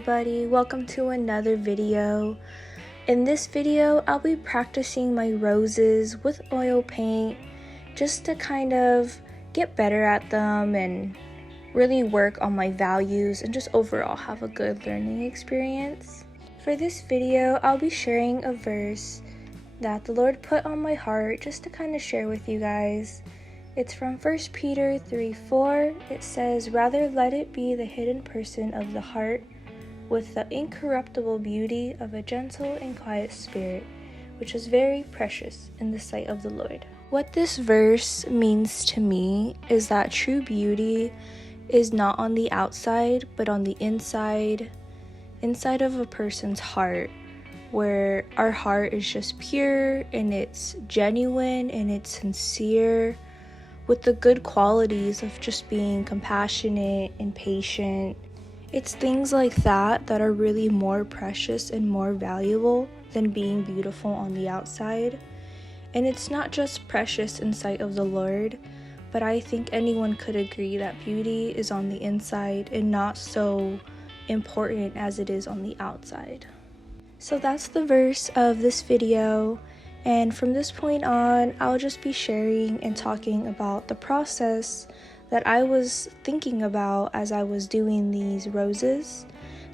everybody, welcome to another video. In this video, I'll be practicing my roses with oil paint just to kind of get better at them and really work on my values and just overall have a good learning experience. For this video, I'll be sharing a verse that the Lord put on my heart just to kind of share with you guys. It's from 1 Peter 3:4. It says, "Rather let it be the hidden person of the heart with the incorruptible beauty of a gentle and quiet spirit, which is very precious in the sight of the Lord." What this verse means to me is that true beauty is not on the outside, but on the inside of a person's heart, where our heart is just pure and it's genuine and it's sincere, with the good qualities of just being compassionate and patient. It's things like that that are really more precious and more valuable than being beautiful on the outside. And it's not just precious in sight of the Lord, but I think anyone could agree that beauty is on the inside and not so important as it is on the outside. So that's the verse of this video. And from this point on, I'll just be sharing and talking about the process that I was thinking about as I was doing these roses.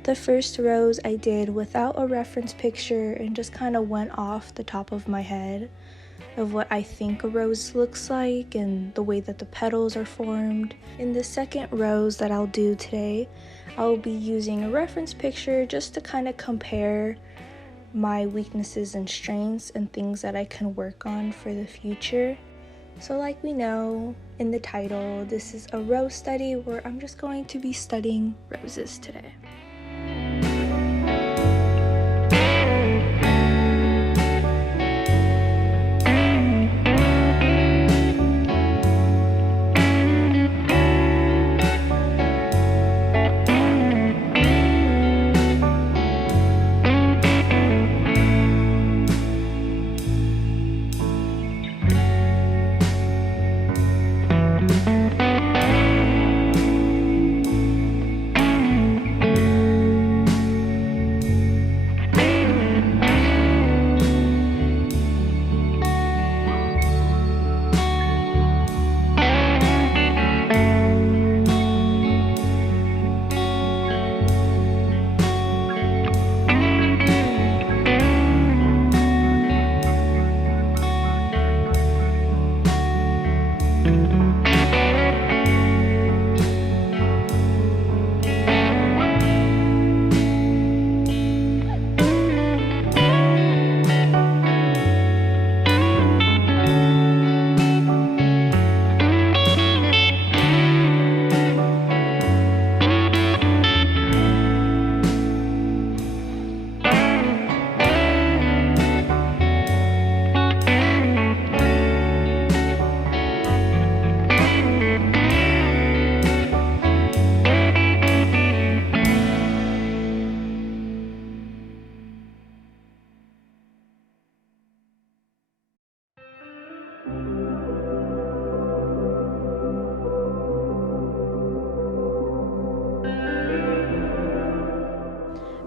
The first rose I did without a reference picture and just kind of went off the top of my head of what I think a rose looks like and the way that the petals are formed. In the second rose that I'll do today, I'll be using a reference picture just to kind of compare my weaknesses and strengths and things that I can work on for the future. So like we know in the title, this is a rose study where I'm just going to be studying roses today.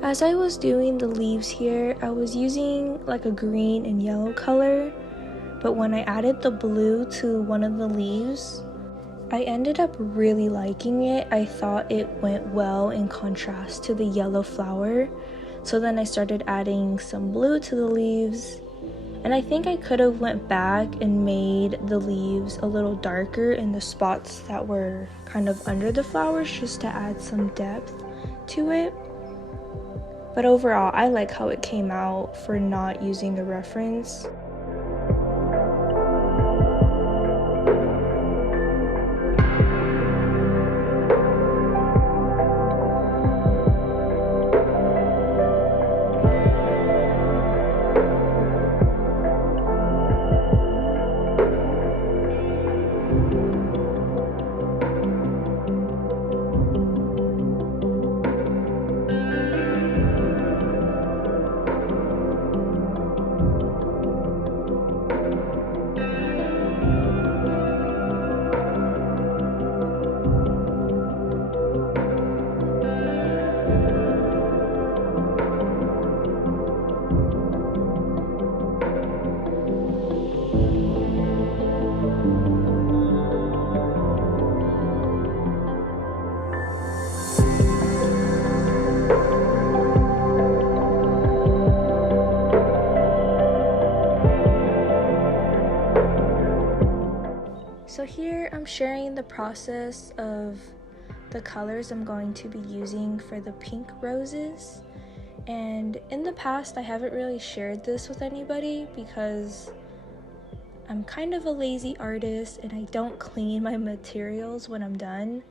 As I was doing the leaves here, I was using like a green and yellow color, but when I added the blue to one of the leaves, I ended up really liking it. I thought it went well in contrast to the yellow flower, so then I started adding some blue to the leaves, and I think I could have went back and made the leaves a little darker in the spots that were kind of under the flowers just to add some depth to it. But overall, I like how it came out for not using a reference. So here I'm sharing the process of the colors I'm going to be using for the pink roses. And in the past, I haven't really shared this with anybody because I'm kind of a lazy artist and I don't clean my materials when I'm done,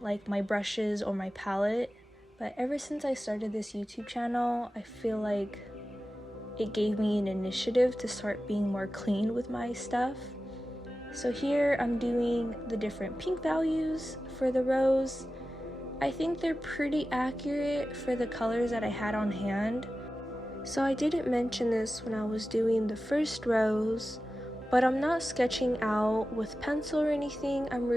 like my brushes or my palette. But ever since I started this YouTube channel, I feel like it gave me an initiative to start being more clean with my stuff. So here I'm doing the different pink values for the rose. I think they're pretty accurate for the colors that I had on hand. So I didn't mention this when I was doing the first rose, but I'm not sketching out with pencil or anything. I'm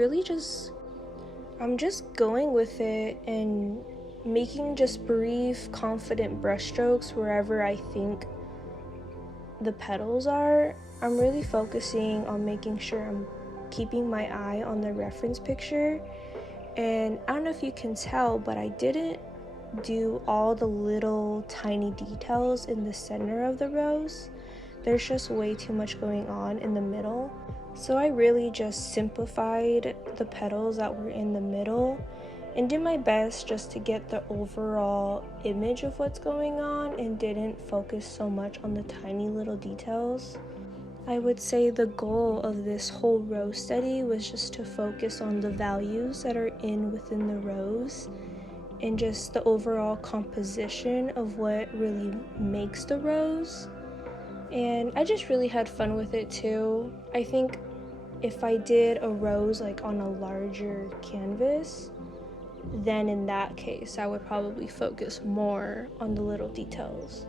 just going with it and making just brief, confident brushstrokes wherever I think the petals are. I'm really focusing on making sure I'm keeping my eye on the reference picture. And I don't know if you can tell, but I didn't do all the little tiny details in the center of the rose. There's just way too much going on in the middle. So I really just simplified the petals that were in the middle and did my best just to get the overall image of what's going on and didn't focus so much on the tiny little details. I would say the goal of this whole rose study was just to focus on the values that are within the rose and just the overall composition of what really makes the rose. And I just really had fun with it too. I think if I did a rose like on a larger canvas, then in that case I would probably focus more on the little details.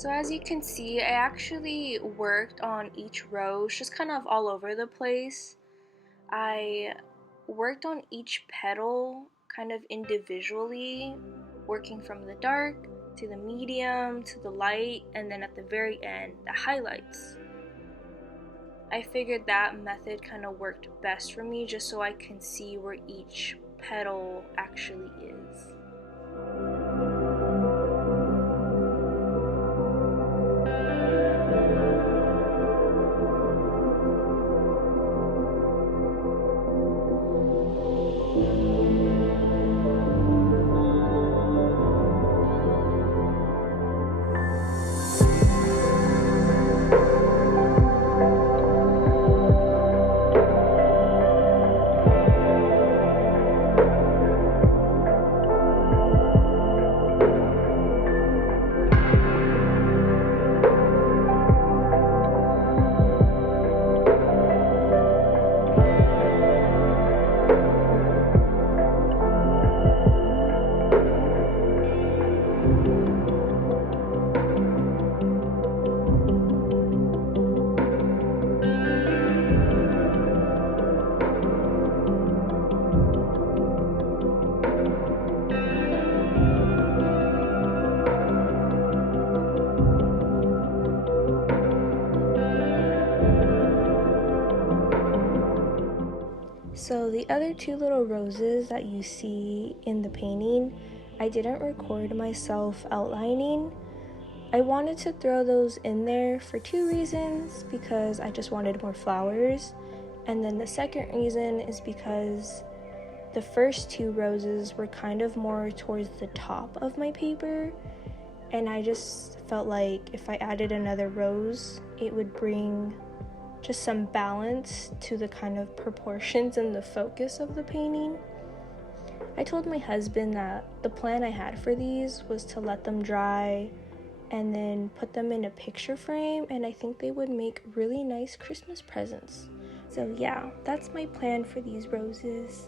So as you can see, I actually worked on each rose, just kind of all over the place. I worked on each petal kind of individually, working from the dark to the medium to the light, and then at the very end, the highlights. I figured that method kind of worked best for me just so I can see where each petal actually actually is. So the other two little roses that you see in the painting, I didn't record myself outlining. I wanted to throw those in there for two reasons, because I just wanted more flowers, and then the second reason is because the first two roses were kind of more towards the top of my paper, and I just felt like if I added another rose, it would bring just some balance to the kind of proportions and the focus of the painting. I told my husband that the plan I had for these was to let them dry and then put them in a picture frame, and I think they would make really nice Christmas presents. So yeah, that's my plan for these roses.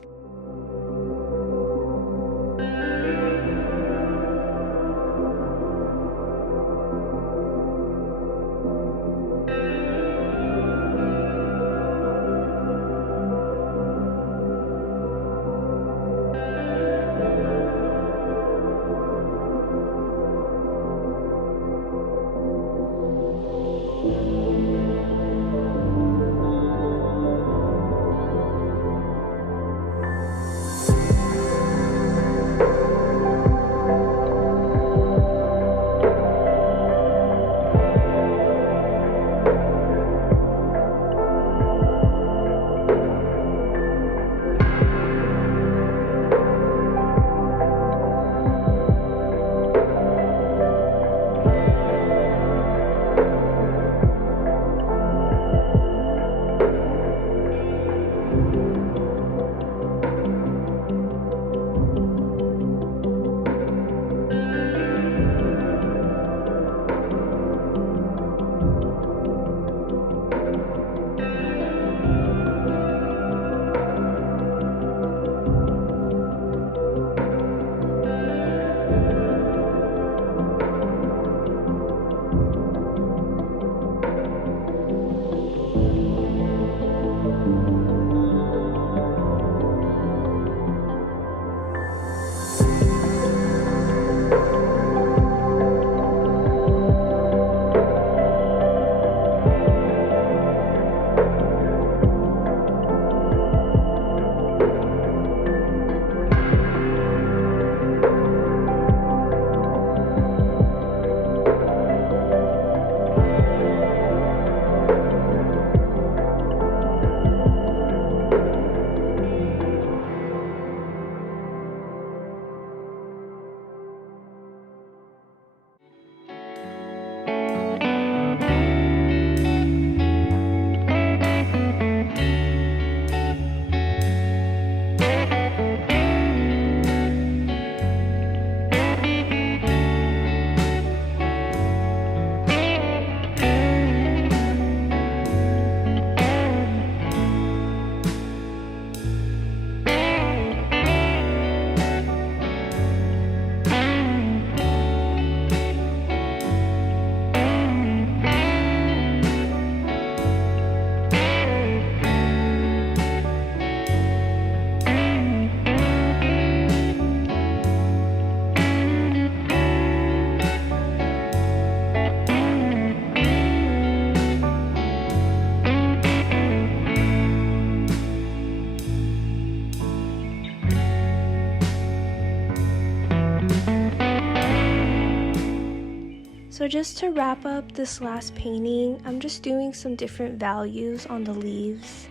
So just to wrap up this last painting, I'm just doing some different values on the leaves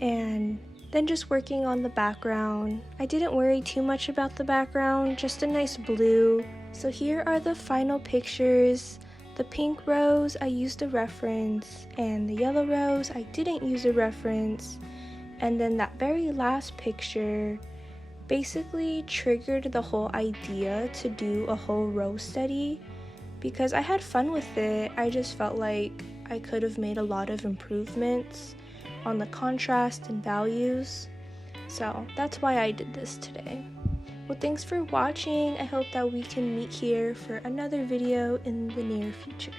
and then just working on the background. I didn't worry too much about the background, just a nice blue. So here are the final pictures. The pink rose, I used a reference, and the yellow rose, I didn't use a reference. And then that very last picture basically triggered the whole idea to do a whole rose study because I had fun with it. I just felt like I could have made a lot of improvements on the contrast and values. So that's why I did this today. Well, thanks for watching. I hope that we can meet here for another video in the near future.